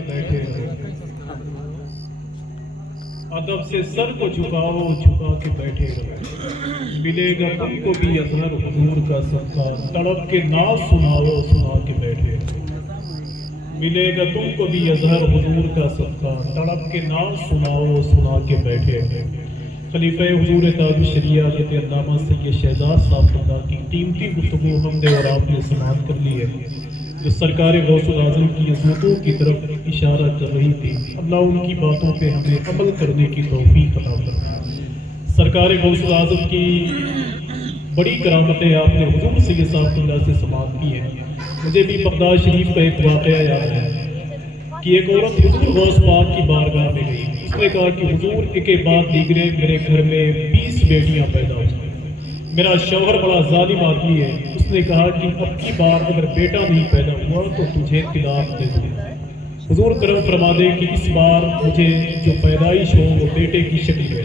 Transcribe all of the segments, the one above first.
بیٹھے رہو، ادب سے سر کو جھکاؤ، جھکا کے بیٹھے رہو، ملے گا تم کو بھی اظہر حضور کا صدقہ، تڑپ کے ناز سناؤ، سنا کے بیٹھے رہو، ملے گا تم کو بھی اظہر حضور کا صدقہ، تڑپ کے ناز سناؤ، سنا کے بیٹھے رہو۔ خلیفہ حضور تاج الشریعہ حضرت علامہ سید شہزاد صاحب اللہ کی قیمتی گفتگو ہم نے اور آپ نے سماعت کر لی ہے، جو سرکار غوث الاعظم کی عظمتوں کی طرف اشارہ کر رہی تھی۔ اللہ ان کی باتوں پہ ہمیں عمل کرنے کی توفیق عطا فرمائے۔ سرکار غوث الاعظم کی بڑی کرامتیں آپ نے حضور سید صاحب اللہ سے سماعت کی ہے۔ مجھے بھی بغداد شریف کا ایک واقعہ یاد ہے کہ ایک عورت حضور غوث پاک کی بارگاہ میں گئی، اس نے کہا کہ حضور ایک کے بعد دیگرے میرے گھر میں 20 بیٹیاں پیدا ہوئی، میرا شوہر بڑا ظالم آدمی ہے، اس نے کہا کہ اب کی بار اگر بیٹا نہیں پیدا ہوا تو تجھے طلاق دے دوں۔ حضور کرم فرما دے کہ اس بار مجھے جو پیدائش ہو وہ بیٹے کی شکل ہے۔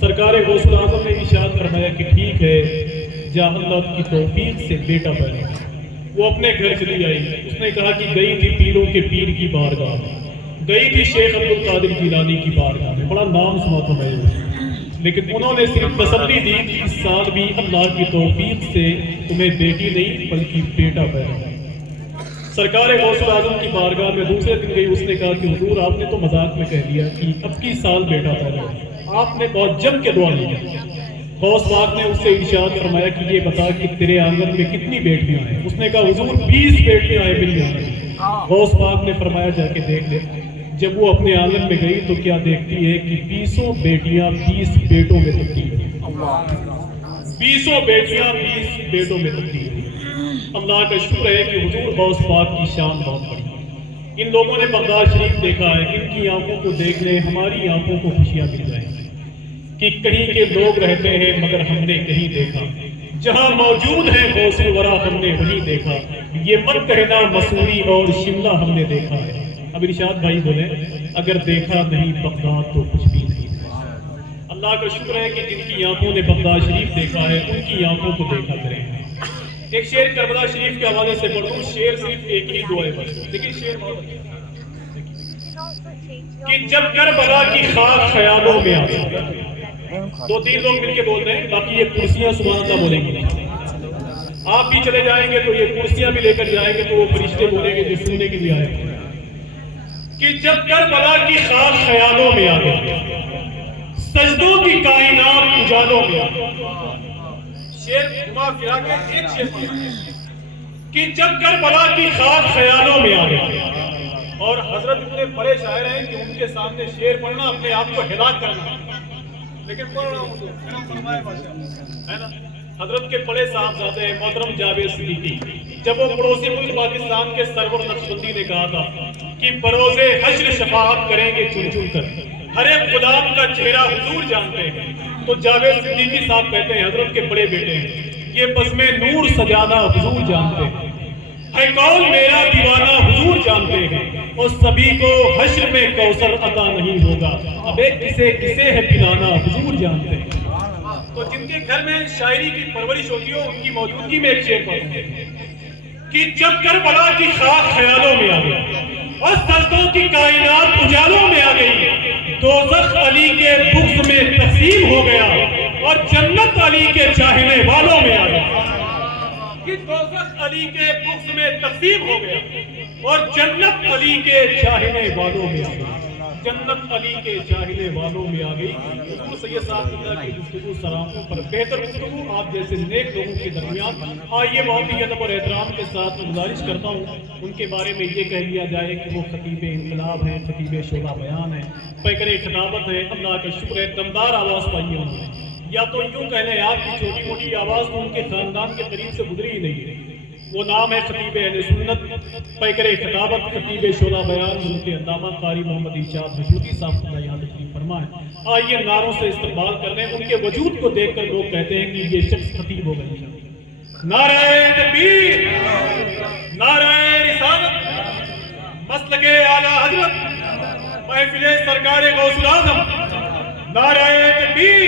سرکار غوث الاعظم نے ارشاد فرمایا کہ ٹھیک ہے، جا اللہ کی توفیق سے بیٹا پیدا ہوا۔ وہ اپنے گھر چلی آئی، اس نے کہا کہ گئی تھی پیروں کے پیر کی بارگاہ میں، گئی تھی شیخ عبد القادر جیلانی کی بارگاہ میں، بڑا نام سنا تھا میں نے، لیکن انہوں نے صرف تسلی دی کہ اس سال بھی اللہ کی توفیق سے تمہیں بیٹی نہیں بلکہ بیٹا پیدا ہوا۔ سرکار غوث الاعظم کی بارگاہ میں دوسرے دن گئی، اس نے کہا کہ حضور آپ نے تو مذاق میں کہہ دیا کہ اب کی سال بیٹا پیدا ہوا، آپ نے بہت جم کے دعا لی ہے۔ غوث پاک نے اس سے ارشاد فرمایا کہ یہ بتا کہ تیرے آنگن میں کتنی بیٹیاں ہیں؟ اس نے کہا حضور 20 بیٹیاں ہیں میرے آنگن میں۔ غوث پاک نے فرمایا جا کے دیکھ لے۔ جب وہ اپنے آنگن میں گئی تو کیا دیکھتی ہے کہ 20 بیٹیاں 20 بیٹوں میں تبدیل ہوئی، 20 بیٹیاں 20 بیٹوں میں تبدیل ہوئی۔ اللہ کا شکر ہے کہ حضور غوث پاک کی شان بہت بڑی۔ ان لوگوں نے بغداد شریف دیکھا ہے، ان کی آنکھوں کو دیکھ لیں، ہماری آنکھوں کو خوشیاں مل جائیں کہ کہیں کے لوگ رہتے ہیں مگر ہم نے کہیں دیکھا، جہاں موجود ہے غوث الورا ہم نے وہیں دیکھا، یہ من کہنا مسوری اور شملہ ہم نے دیکھا ہے۔ اب ارشاد بھائی بولے اگر دیکھا نہیں بغداد تو کچھ بھی نہیں دیکھا۔ اللہ کا شکر ہے کہ جن کی آنکھوں نے بغداد شریف دیکھا ہے ان کی آنکھوں کو دیکھا کریں۔ ایک شعر کربلا شریف کے حوالے سے پڑھوں، شعر صرف ایک ہی دعا ہے بس، لیکن شعر بہت کہ جب کربلا کی خاک خیالوں میں آ گئی، 2-3 لوگ مل کے بول رہے ہیں، باقی یہ کرسیاں سبحان اللہ بولیں گے، آپ بھی چلے جائیں گے تو یہ کرسیاں بھی لے کر جائیں گے تو وہ فرشتے بولیں گے جو سننے کے لیے آئے ہیں کہ جب کربلا کی خاک خیالوں میں آ گئی، سجدوں کی کائنات اجالوں میں آ گئی۔ شعر گھما پھرا کے ایک شعر کہ جب کربلا کی خاک خیالوں میں آ گئی، اور حضرت اتنے بڑے شاعر ہیں کہ ان کے سامنے شعر پڑھنا اپنے آپ کو ہلاک کرنا، لیکن پڑھ رہا ہوں تو فرمائے بادشاہ ہے نا۔ حضرت کے بڑے صاحبزادے محترم جاوید صدیقی، جب وہ پڑوسی ملک پاکستان کے سرور نقشبندی نے کہا تھا کہ بروز حشر شفاعت کریں گے چن چن کر، ہر ایک غلام کا چہرہ حضور جانتے ہیں، تو جاوید صدیقی صاحب کہتے ہیں حضرت کے بڑے بیٹے ہیں، یہ بزم نور سجانا حضور جانتے ہیں، ہے کون میرا دیوانہ حضور جانتے ہیں، اور سبھی کو حشر میں کوثر عطا نہیں ہوگا، اب ایک کسے کسے ہے پلانا حضور جانتے ہیں۔ تو جن کے گھر میں شاعری کی پرورش ہوتی ہو ان کی موجودگی میں ایک شعر پڑھتے ہیں کہ جب کربلا کی خاک خیالوں میں آ گئی اور سجدوں کی کائنات اجالوں میں آ گئی، دوزخ علی کے بغض میں تقسیم ہو گیا اور جنت علی کے چاہنے والوں میں آ گئی، کہ دوزخ علی کے بغض میں تقسیم ہو گیا اور جنت علی کے چاہنے والوں میں آ گئی، جنت علی کے چاہنے والوں میں آ گئی۔ حضور سید صاحب اللہ کی گفتگو سلاموں پر بہتر گفتگو آپ جیسے نیک لوگوں کے درمیان آئیے بہت ہی ادب اور احترام کے ساتھ گزارش کرتا ہوں ان کے بارے میں یہ کہہ لیا جائے کہ وہ خطیب انقلاب ہیں، خطیب شعبہ بیان ہیں، پیکر خطابت ہے۔ اللہ کا شکر ہے دمدار آواز پائی انہوں نے، یا تو یوں کہہ لیں آپ کی چھوٹی موٹی آواز تو ان کے خاندان کے قریب سے گزری ہی نہیں ہے۔ وہ نام ہے خطیب اہل سنت، پیکر خطابت، خطیب شعبہ بیان، حضرت علامہ قاری محمد ارشاد حجوتی صاحب اللہ یہاں تشریف فرمائے۔ آئیے نعروں سے استقبال کر رہے ہیں، ان کے وجود کو دیکھ کر لوگ کہتے ہیں کہ یہ شخص خطیب ہو گئے۔ نعرہ تکبیر، نعرہ رسالت، مسلک اعلیٰ حضرت، محفل سرکار غوث الاعظم، نعرہ تکبیر،